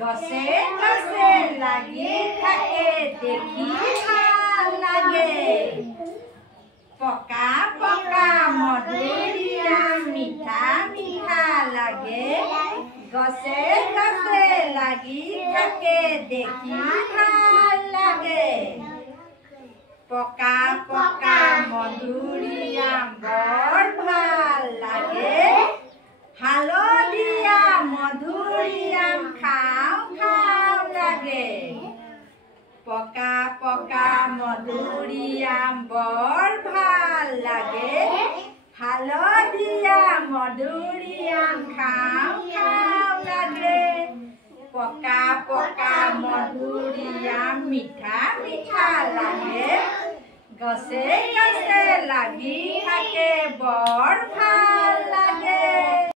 গছে গছে লাগি থাকে দেখি ভাল লাগে পকা পকা মধুৰিআম মিঠা মিঠা লাগে গছে গছে লাগি থাকে দেখি ভাল লাগে পকা পকা মধুৰিআম বৰ ভাল লাগে হালধীয়া মধুৰিআম খাওঁ খাওঁ লাগে পকা পকা মধুৰিআম বৰ ভাল লাগে হালধীয়া মধুৰিআম খাওঁ খাওঁ লাগে পকা পকা মধুৰিআম মিঠা মিঠা লাগে গছে গছে লাগি থাকে বৰ ভাল লাগে।